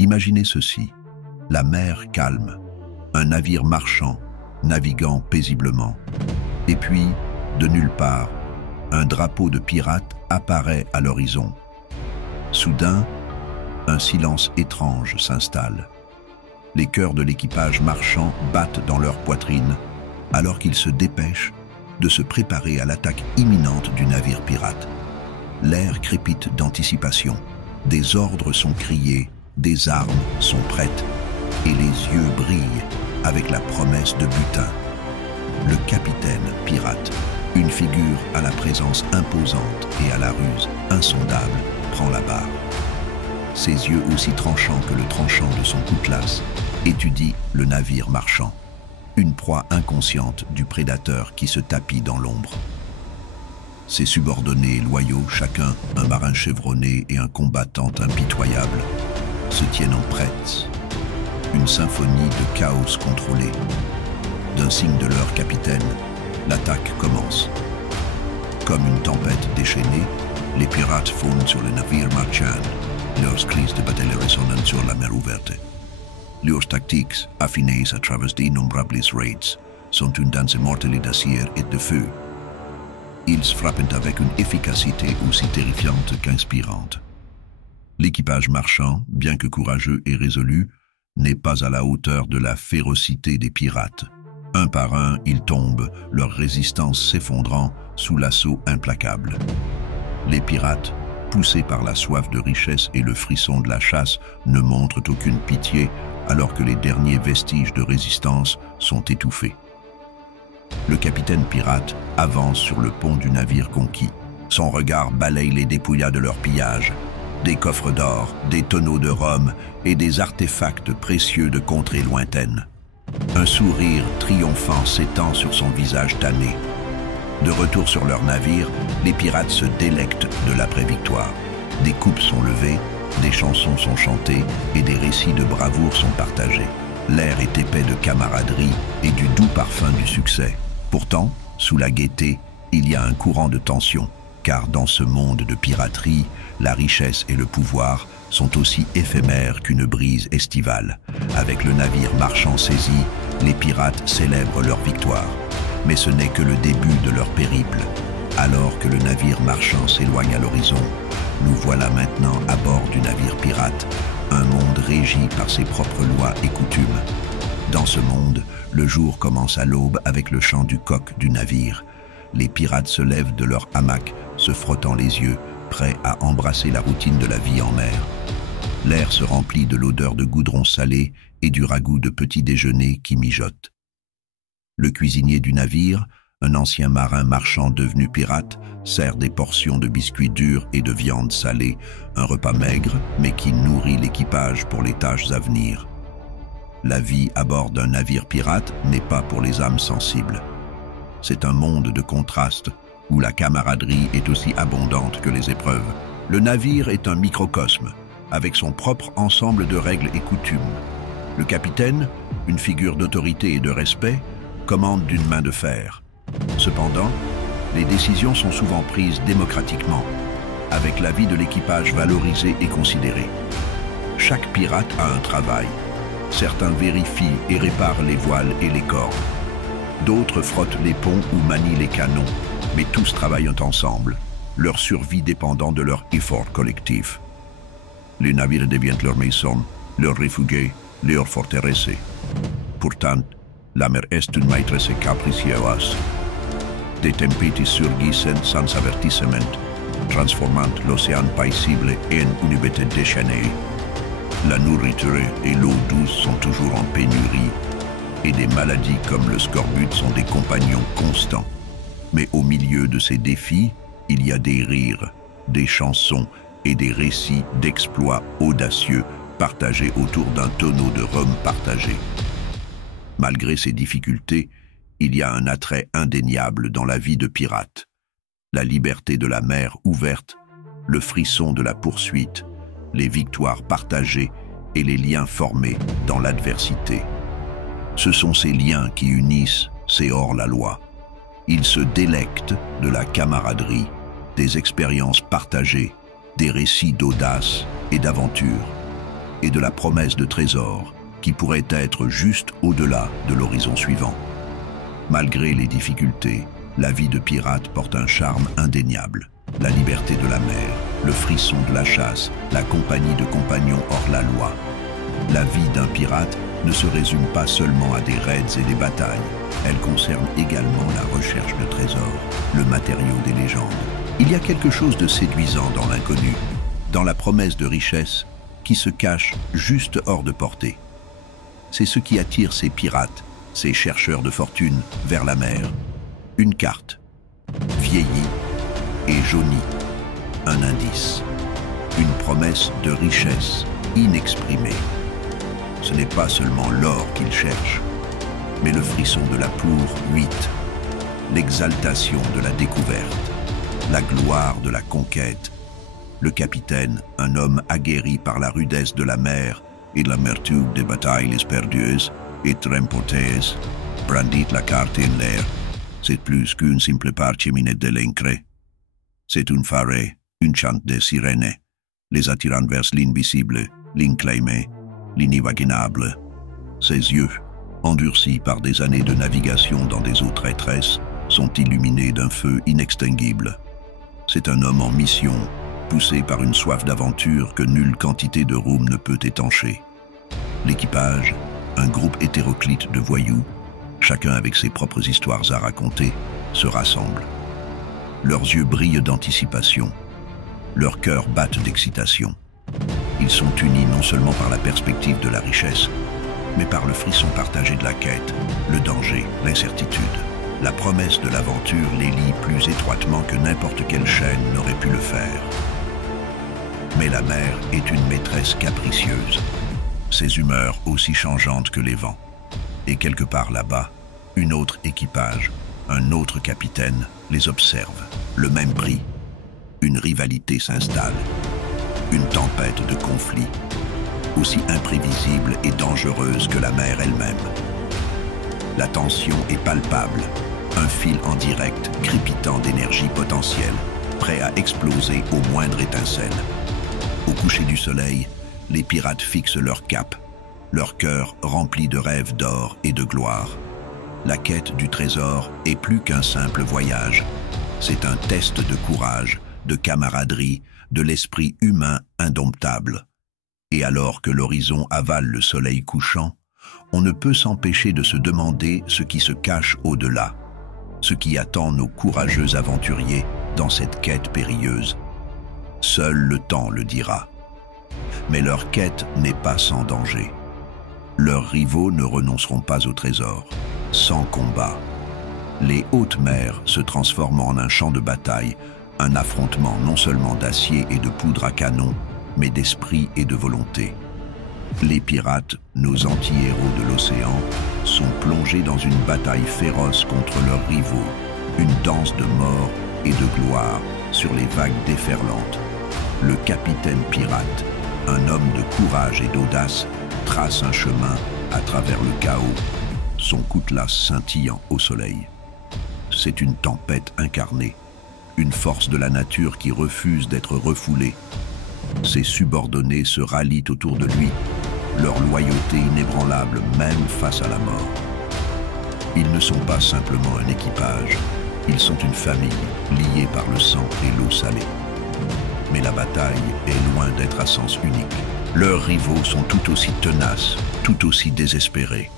Imaginez ceci, la mer calme, un navire marchand, naviguant paisiblement. Et puis, de nulle part, un drapeau de pirate apparaît à l'horizon. Soudain, un silence étrange s'installe. Les cœurs de l'équipage marchand battent dans leur poitrine, alors qu'ils se dépêchent de se préparer à l'attaque imminente du navire pirate. L'air crépite d'anticipation. Des ordres sont criés, des armes sont prêtes, et les yeux brillent avec la promesse de butin. Le capitaine pirate, une figure à la présence imposante et à la ruse insondable, prend la barre. Ses yeux aussi tranchants que le tranchant de son cutlass étudient le navire marchand, une proie inconsciente du prédateur qui se tapit dans l'ombre. Ses subordonnés loyaux, chacun un marin chevronné et un combattant impitoyable, se tiennent en prête, une symphonie de chaos contrôlé. D'un signe de leur capitaine, l'attaque commence. Comme une tempête déchaînée, les pirates fondent sur le navire marchand. Leurs cris de bataille résonnent sur la mer ouverte. Leurs tactiques, affinées à travers d'innombrables raids, sont une danse mortelle d'acier et de feu. Ils frappent avec une efficacité aussi terrifiante qu'inspirante. L'équipage marchand, bien que courageux et résolu, n'est pas à la hauteur de la férocité des pirates. Un par un, ils tombent, leur résistance s'effondrant sous l'assaut implacable. Les pirates, poussés par la soif de richesse et le frisson de la chasse, ne montrent aucune pitié alors que les derniers vestiges de résistance sont étouffés. Le capitaine pirate avance sur le pont du navire conquis. Son regard balaye les dépouillas de leur pillage. Des coffres d'or, des tonneaux de rhum et des artefacts précieux de contrées lointaines. Un sourire triomphant s'étend sur son visage tanné. De retour sur leur navire, les pirates se délectent de l'après-victoire. Des coupes sont levées, des chansons sont chantées et des récits de bravoure sont partagés. L'air est épais de camaraderie et du doux parfum du succès. Pourtant, sous la gaieté, il y a un courant de tension, car dans ce monde de piraterie, la richesse et le pouvoir sont aussi éphémères qu'une brise estivale. Avec le navire marchand saisi, les pirates célèbrent leur victoire. Mais ce n'est que le début de leur périple. Alors que le navire marchand s'éloigne à l'horizon, nous voilà maintenant à bord du navire pirate, un monde régi par ses propres lois et coutumes. Dans ce monde, le jour commence à l'aube avec le chant du coq du navire. Les pirates se lèvent de leur hamac, se frottant les yeux, prêts à embrasser la routine de la vie en mer. L'air se remplit de l'odeur de goudron salé et du ragoût de petit déjeuner qui mijote. Le cuisinier du navire, un ancien marin marchand devenu pirate, sert des portions de biscuits durs et de viande salée, un repas maigre mais qui nourrit l'équipage pour les tâches à venir. La vie à bord d'un navire pirate n'est pas pour les âmes sensibles. C'est un monde de contrastes où la camaraderie est aussi abondante que les épreuves. Le navire est un microcosme, avec son propre ensemble de règles et coutumes. Le capitaine, une figure d'autorité et de respect, commande d'une main de fer. Cependant, les décisions sont souvent prises démocratiquement, avec l'avis de l'équipage valorisé et considéré. Chaque pirate a un travail. Certains vérifient et réparent les voiles et les cordes. D'autres frottent les ponts ou manient les canons, mais tous travaillent ensemble, leur survie dépendant de leur effort collectif. Les navires deviennent leur maison, leur refuge, leur forteresse. Pourtant, la mer est une maîtresse capricieuse. Des tempêtes surgissent sans avertissement, transformant l'océan paisible en une bête déchaînée. La nourriture et l'eau douce sont toujours en pénurie, et des maladies comme le scorbut sont des compagnons constants. Mais au milieu de ces défis, il y a des rires, des chansons et des récits d'exploits audacieux partagés autour d'un tonneau de rhum partagé. Malgré ces difficultés, il y a un attrait indéniable dans la vie de pirate. La liberté de la mer ouverte, le frisson de la poursuite, les victoires partagées et les liens formés dans l'adversité. Ce sont ces liens qui unissent ces hors-la-loi. Ils se délectent de la camaraderie, des expériences partagées, des récits d'audace et d'aventure. et de la promesse de trésors qui pourrait être juste au-delà de l'horizon suivant. Malgré les difficultés, la vie de pirate porte un charme indéniable. La liberté de la mer, le frisson de la chasse, la compagnie de compagnons hors la loi. La vie d'un pirate ne se résume pas seulement à des raids et des batailles. Elle concerne également la recherche de trésors, le matériau des légendes. Il y a quelque chose de séduisant dans l'inconnu, dans la promesse de richesse qui se cache juste hors de portée. C'est ce qui attire ces pirates, ces chercheurs de fortune vers la mer. Une carte, vieillie et jaunie, un indice, une promesse de richesse inexprimée. Ce n'est pas seulement l'or qu'ils cherchent, mais le frisson de la pour 8, l'exaltation de la découverte, la gloire de la conquête. Le capitaine, un homme aguerri par la rudesse de la mer et de l'amertume des batailles perdues et remportées, brandit la carte en l'air. C'est plus qu'une simple parcheminette de l'encre. C'est une farée, une chante de sirène, les attirant vers l'invisible, l'inclaimé, l'inimaginable. Ses yeux, endurcis par des années de navigation dans des eaux traîtresses, sont illuminés d'un feu inextinguible. C'est un homme en mission, poussé par une soif d'aventure que nulle quantité de rhum ne peut étancher. L'équipage, un groupe hétéroclite de voyous, chacun avec ses propres histoires à raconter, se rassemble. Leurs yeux brillent d'anticipation, leurs cœurs battent d'excitation. Ils sont unis non seulement par la perspective de la richesse, mais par le frisson partagé de la quête, le danger, l'incertitude. La promesse de l'aventure les lie plus étroitement que n'importe quelle chaîne n'aurait pu le faire. Mais la mer est une maîtresse capricieuse, ses humeurs aussi changeantes que les vents. Et quelque part là-bas, un autre équipage, un autre capitaine les observe. Le même prix, une rivalité s'installe, une tempête de conflits, aussi imprévisible et dangereuse que la mer elle-même. La tension est palpable, un fil en direct, crépitant d'énergie potentielle, prêt à exploser au moindre étincelle. Au coucher du soleil, les pirates fixent leur cap, leur cœur rempli de rêves d'or et de gloire. La quête du trésor est plus qu'un simple voyage. C'est un test de courage, de camaraderie, de l'esprit humain indomptable. Et alors que l'horizon avale le soleil couchant, on ne peut s'empêcher de se demander ce qui se cache au-delà, ce qui attend nos courageux aventuriers dans cette quête périlleuse. Seul le temps le dira. Mais leur quête n'est pas sans danger. Leurs rivaux ne renonceront pas au trésor, sans combat. Les hautes mers se transforment en un champ de bataille, un affrontement non seulement d'acier et de poudre à canon, mais d'esprit et de volonté. Les pirates, nos anti-héros de l'océan, sont plongés dans une bataille féroce contre leurs rivaux, une danse de mort et de gloire sur les vagues déferlantes. Le capitaine pirate, un homme de courage et d'audace, trace un chemin à travers le chaos, son coutelas scintillant au soleil. C'est une tempête incarnée, une force de la nature qui refuse d'être refoulée. Ses subordonnés se rallient autour de lui, leur loyauté inébranlable même face à la mort. Ils ne sont pas simplement un équipage, ils sont une famille liée par le sang et l'eau salée. Mais la bataille est loin d'être à sens unique. Leurs rivaux sont tout aussi tenaces, tout aussi désespérés.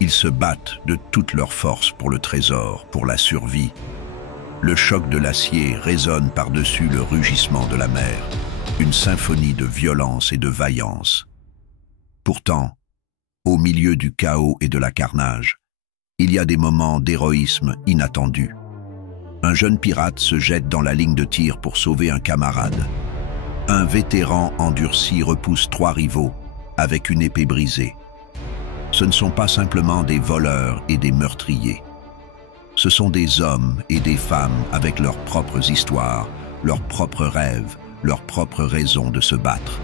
Ils se battent de toute leur force pour le trésor, pour la survie. Le choc de l'acier résonne par-dessus le rugissement de la mer, une symphonie de violence et de vaillance. Pourtant, au milieu du chaos et de la carnage, il y a des moments d'héroïsme inattendus. Un jeune pirate se jette dans la ligne de tir pour sauver un camarade. Un vétéran endurci repousse 3 rivaux, avec une épée brisée. Ce ne sont pas simplement des voleurs et des meurtriers. Ce sont des hommes et des femmes avec leurs propres histoires, leurs propres rêves, leurs propres raisons de se battre.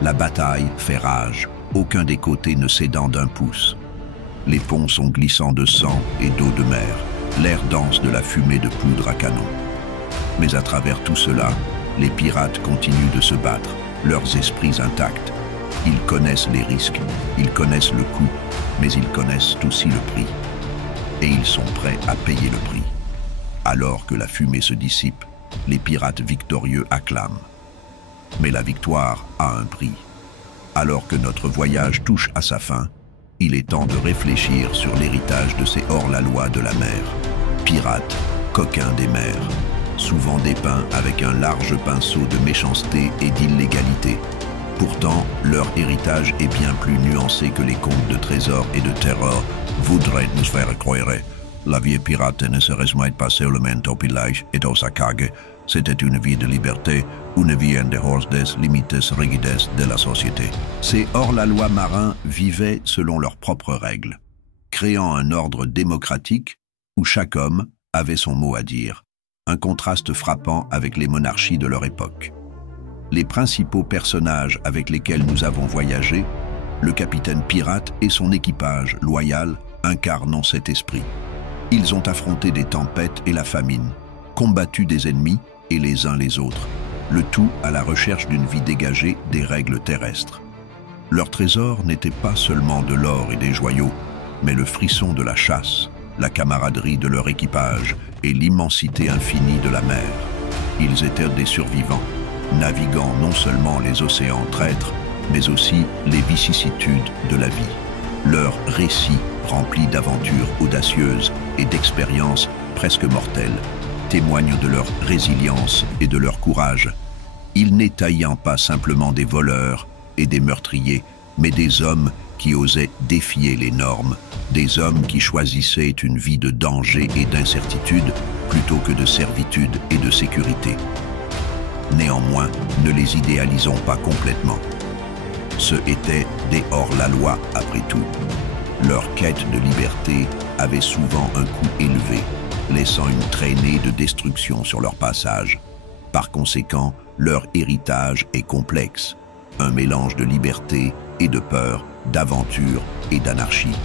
La bataille fait rage, aucun des côtés ne cédant d'un pouce. Les ponts sont glissants de sang et d'eau de mer, l'air dense de la fumée de poudre à canon. Mais à travers tout cela, les pirates continuent de se battre, leurs esprits intacts, Ils connaissent les risques, ils connaissent le coût, mais ils connaissent aussi le prix. Et ils sont prêts à payer le prix. Alors que la fumée se dissipe, les pirates victorieux acclament. Mais la victoire a un prix. Alors que notre voyage touche à sa fin, il est temps de réfléchir sur l'héritage de ces hors-la-loi de la mer. Pirates, coquins des mers, souvent dépeints avec un large pinceau de méchanceté et d'illégalité. Pourtant, leur héritage est bien plus nuancé que les contes de trésors et de terreur voudraient nous faire croire. La vie pirate ne se résume pas seulement au pillage et au saccage. C'était une vie de liberté, une vie en dehors des limites rigides de la société. Ces hors-la-loi marins vivaient selon leurs propres règles, créant un ordre démocratique où chaque homme avait son mot à dire, un contraste frappant avec les monarchies de leur époque. Les principaux personnages avec lesquels nous avons voyagé, le capitaine pirate et son équipage loyal, incarnent cet esprit. Ils ont affronté des tempêtes et la famine, combattu des ennemis et les uns les autres, le tout à la recherche d'une vie dégagée des règles terrestres. Leur trésor n'était pas seulement de l'or et des joyaux, mais le frisson de la chasse, la camaraderie de leur équipage et l'immensité infinie de la mer. Ils étaient des survivants, naviguant non seulement les océans traîtres, mais aussi les vicissitudes de la vie. Leur récit, rempli d'aventures audacieuses et d'expériences presque mortelles, témoignent de leur résilience et de leur courage. Ils n'étaillant pas simplement des voleurs et des meurtriers, mais des hommes qui osaient défier les normes, des hommes qui choisissaient une vie de danger et d'incertitude plutôt que de servitude et de sécurité. Néanmoins, ne les idéalisons pas complètement. Ce étaient des hors-la-loi après tout. Leur quête de liberté avait souvent un coût élevé, laissant une traînée de destruction sur leur passage. Par conséquent, leur héritage est complexe, un mélange de liberté et de peur, d'aventure et d'anarchie.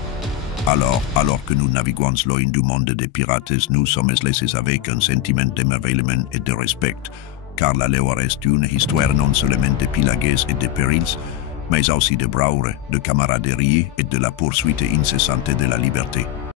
Alors que nous naviguons loin du monde des pirates, nous sommes laissés avec un sentiment d'émerveillement et de respect, car la Loire est une histoire non seulement de pillages et de périls, mais aussi de bravura, de camaraderie et de la poursuite incessante de la liberté.